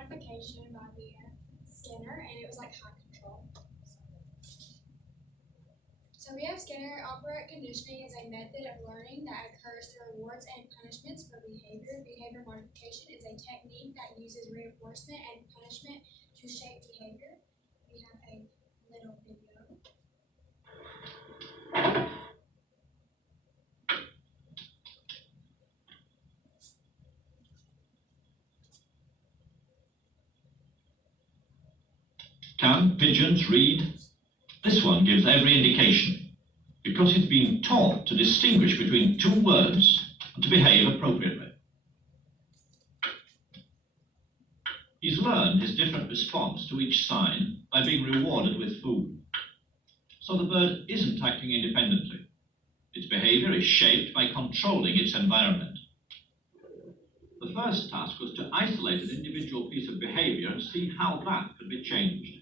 modification by B.F. Skinner, and it was like high control. So B.F. Skinner, operant conditioning is a method of learning that occurs through rewards and punishments for behavior. Behavior modification is a technique that uses reinforcement and punishment to shape behavior. We have a little video. Can pigeons read? This one gives every indication, because it's been taught to distinguish between two words and to behave appropriately. He's learned his different response to each sign by being rewarded with food. So the bird isn't acting independently. Its behavior is shaped by controlling its environment. The first task was to isolate an individual piece of behavior and see how that could be changed.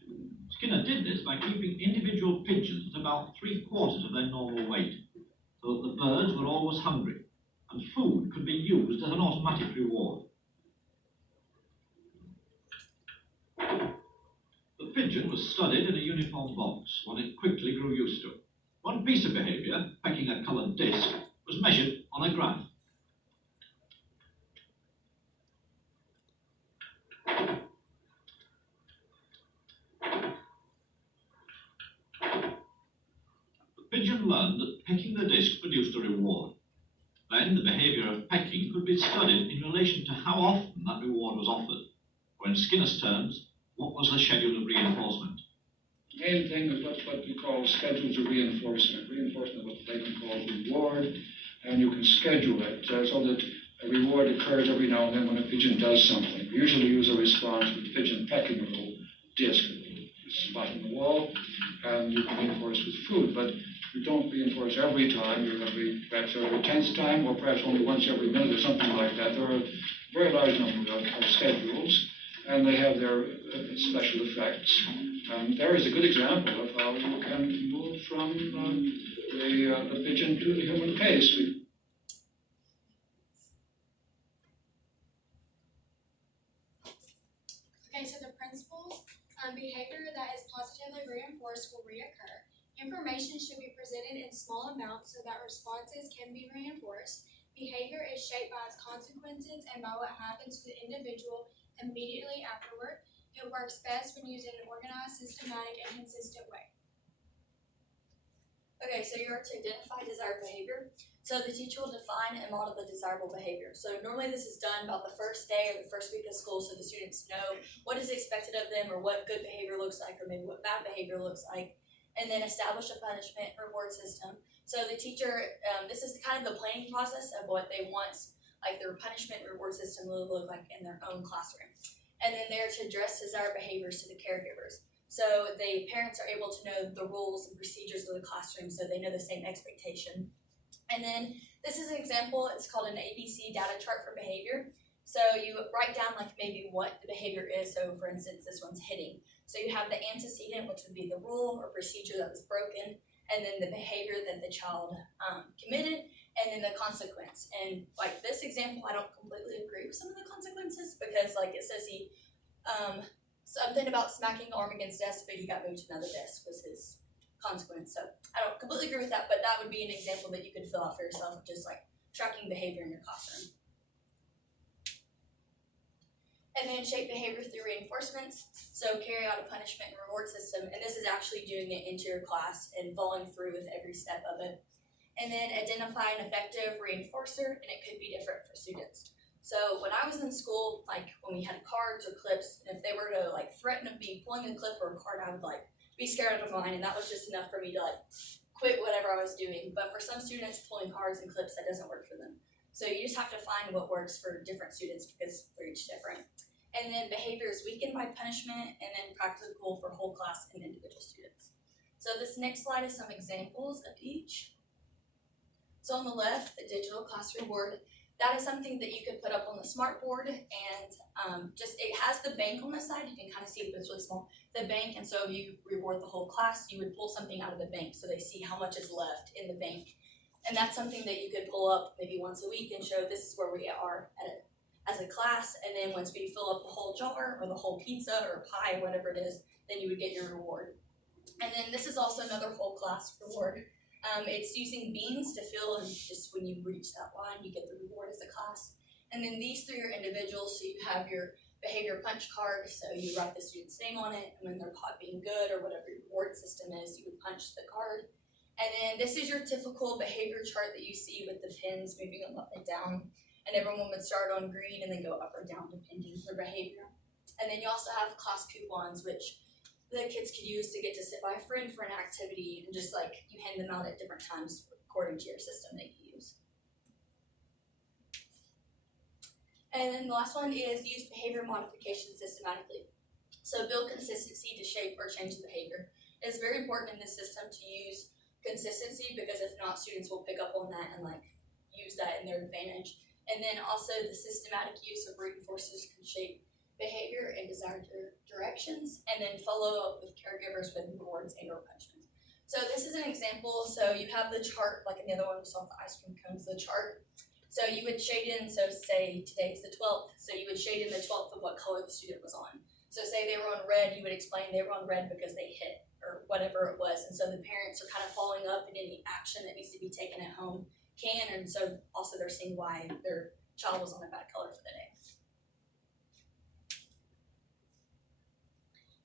Skinner did this by keeping individual pigeons at about 3/4 of their normal weight, so that the birds were always hungry, and food could be used as an automatic reward. The pigeon was studied in a uniform box, one it quickly grew used to. One piece of behavior, pecking a coloured disc, was measured on a graph. The pigeon learned that pecking the disc produced a reward. Then the behavior of pecking could be studied in relation to how often that reward was offered, or in Skinner's terms, what was the schedule of reinforcement. The main thing is what we call schedules of reinforcement. Reinforcement is what they can call reward, and you can schedule it so that a reward occurs every now and then when a pigeon does something. We usually use a response with the pigeon pecking a little disc, a spot in the wall, and you can reinforce with food, but you don't reinforce every time. Perhaps every 10th time, or perhaps only once every minute or something like that. There are a very large number of schedules, and they have their special effects. There is a good example of how you can move from the pigeon to the human case. Okay, so the principles, behavior that is positively reinforced will reoccur. Information should be presented in small amounts so that responses can be reinforced. Behavior is shaped by its consequences and by what happens to the individual immediately afterward. It works best when used in an organized, systematic, and consistent way. Okay, so you are to identify desired behavior. So the teacher will define and model the desirable behavior. So normally this is done about the first day or the first week of school so the students know what is expected of them or what good behavior looks like or maybe what bad behavior looks like. And then establish a punishment reward system. So the teacher, this is kind of the planning process of what they want, like their punishment reward system will look like in their own classroom. And then they're to address desired behaviors to the caregivers. So the parents are able to know the rules and procedures of the classroom so they know the same expectation. And then this is an example, it's called an ABC data chart for behavior. So you write down like maybe what the behavior is. So for instance, this one's hitting. So you have the antecedent, which would be the rule or procedure that was broken, and then the behavior that the child committed, and then the consequence. And like this example, I don't completely agree with some of the consequences because like it says he, something about smacking the arm against desk, but he got moved to another desk was his consequence. So I don't completely agree with that, but that would be an example that you could fill out for yourself, just like tracking behavior in your classroom. And then shape behavior through reinforcements. So carry out a punishment and reward system, and this is actually doing it into your class and following through with every step of it. And then identify an effective reinforcer, and it could be different for students. So when I was in school, like when we had cards or clips, and if they were to like threaten me pulling a clip or a card, I would like be scared out of mine, and that was just enough for me to like quit whatever I was doing. But for some students, pulling cards and clips, that doesn't work for them. So you just have to find what works for different students because they're each different. And then behavior is weakened by punishment, and then practical for whole class and individual students. So this next slide is some examples of each. So on the left, the digital class reward. That is something that you could put up on the smart board, and it has the bank on the side. You can kind of see it, but it's really small. The bank, and so if you reward the whole class, you would pull something out of the bank so they see how much is left in the bank. And that's something that you could pull up maybe once a week and show this is where we are as a class, and then once we fill up the whole jar or the whole pizza or pie, whatever it is, then you would get your reward. And then this is also another whole class reward. It's using beans to fill, and just when you reach that line, you get the reward as a class. And then these three are individuals, so you have your behavior punch card, so you write the student's name on it, and when they're caught being good or whatever your reward system is, you would punch the card. And then this is your typical behavior chart that you see with the pins moving them up and down, and everyone would start on green and then go up or down depending on their behavior. And then you also have class coupons, which the kids could use to get to sit by a friend for an activity, and just like you hand them out at different times according to your system that you use. And then the last one is use behavior modification systematically. So build consistency to shape or change the behavior. It's very important in this system to use consistency, because if not, students will pick up on that and like use that in their advantage. And then also the systematic use of reinforcers can shape behavior in desired directions, and then follow up with caregivers with rewards and or punishments. So this is an example. So you have the chart, like in the other one we saw the ice cream cones, the chart. So you would shade in, so say today's the 12th, so you would shade in the 12th of what color the student was on. So say they were on red, you would explain they were on red because they hit, or whatever it was. And so the parents are kind of following up, and any action that needs to be taken at home can, and so also they're seeing why their child was on a bad color for the day.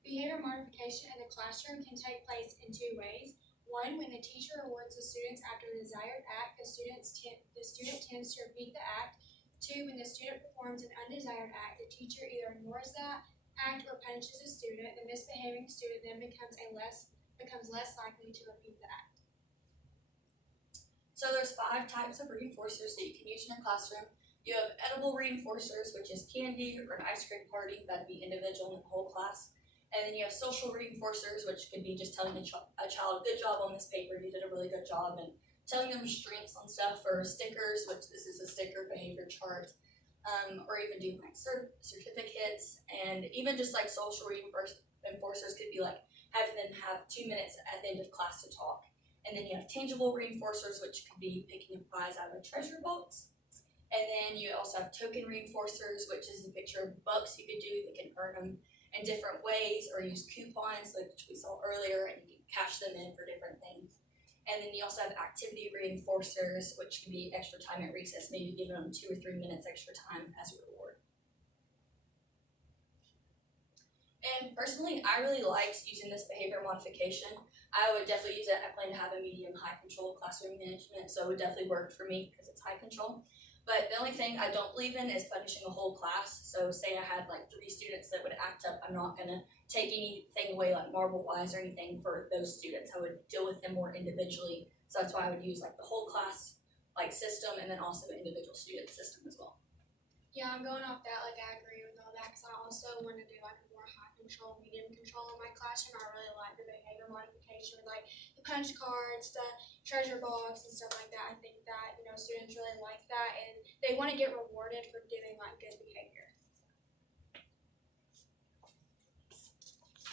Behavior modification in the classroom can take place in two ways. One, when the teacher rewards the students after a desired act, the student tends to repeat the act. Two, when the student performs an undesired act, the teacher either ignores that act or punishes the student. The misbehaving student then becomes less likely to repeat the act. So there's 5 types of reinforcers that you can use in a classroom. You have edible reinforcers, which is candy or an ice cream party, that'd be individual in the whole class. And then you have social reinforcers, which could be just telling a child, good job on this paper, you did a really good job, and telling them strengths on stuff, or stickers, which this is a sticker behavior chart, or even doing like certificates, and even just like social reinforcers could be like having them have 2 minutes at the end of class to talk. And then you have tangible reinforcers, which could be picking a prize out of a treasure box. And then you also have token reinforcers, which is a picture of bucks you could do that can earn them in different ways, or use coupons like we saw earlier, and you can cash them in for different things. And then you also have activity reinforcers, which can be extra time at recess, maybe giving them 2 or 3 minutes extra time as a reward. And personally, I really liked using this behavior modification. I would definitely use it. I plan to have a medium high control classroom management, so it would definitely work for me because it's high control. But the only thing I don't believe in is punishing a whole class. So say I had like 3 students that would act up, I'm not gonna take anything away like marble wise or anything for those students. I would deal with them more individually. So that's why I would use like the whole class like system, and then also the individual student system as well. Yeah, I'm going off that. Like, I agree with all that, because I also want to do like a more high control, medium control in my classroom. I really like the behavior modification, with like the punch cards, the treasure box, and stuff like that. I think that, students really like that, and they want to get rewarded for doing like good behavior.